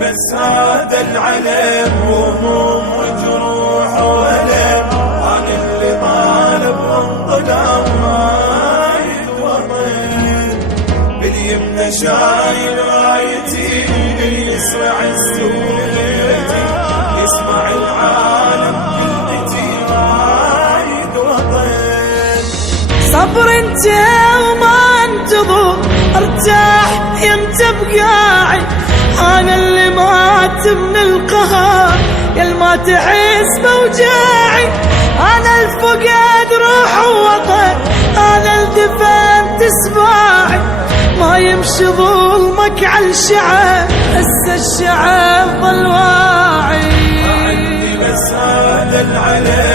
بس هذا العلم هموم وجروح وألم، أنا اللي طالب وانظلم رايد وطن، باليمنى شايل رايتي يسمع السوريتي، يسمع العالم كلمتي رايد وطن. صبر انت وما انتظر ارتاح يمتى بقاعد، أنا اللي مات من القهر يالما تحس بوجاعي، أنا الفقد روح ووطن، أنا الدفن تسمعي، ما يمشي ظلمك على الشعب هسه الشعب ظل واعي. عندي بس هذا العلم